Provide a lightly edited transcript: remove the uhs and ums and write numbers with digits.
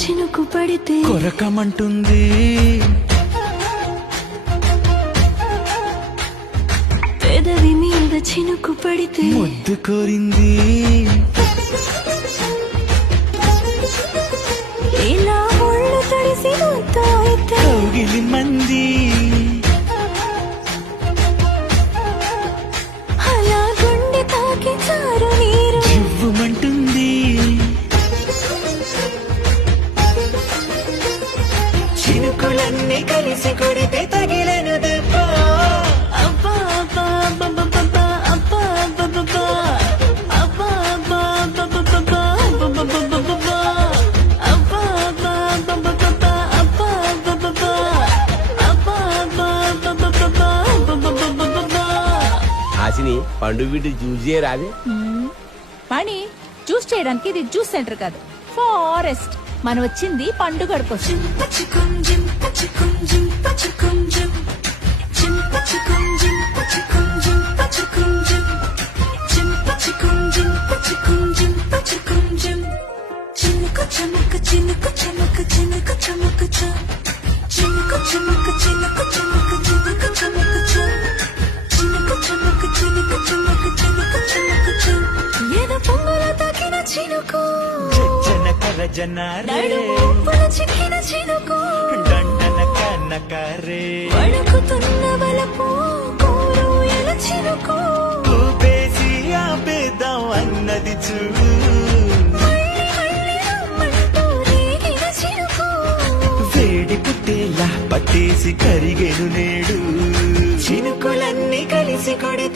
చినుకు పడితే కొరకమంటుంది, పెదవి మీద చినుకు పడితే ముద్దు కోరింది. ఇలా ఒళ్ళు తడిసి ముద్దాయితే కౌగిలి మంది, అలా గుండె తాకి చారు నీరు జివ్వుమంటుంది. చినుకులన్నీ కలిసి కొడితే తగిలను దెబ్బ. అబ్బా అబ్బా అబ్బా అబ్బా అబ్బా అబ్బా అబ్బా అబ్బా అబ్బా హాసిని పండు వీటి జ్యూస్ చేయరాదే? పని జ్యూస్ చేయడానికి ఇది జ్యూస్ సెంటర్ కాదు, ఫారెస్ట్. మనం వచ్చింది పండుగ కోసం. ఏదో పొంగుల తాకిన చినుకు, జనకర జనారే చిక్కిన చినుకు, దండన కనకారే వణుకుతున్న వలపు కోరుయల చినుకు, ఊపేసి ఆపేద్దాం అన్నది చూడు. మళ్ళీ మళ్ళీ రమ్మంటూ రేగిన చినుకు, వేడి పుట్టేలా పట్టేసి కరిగెను నేడు. చినుకులన్నీ కలిసి కొడి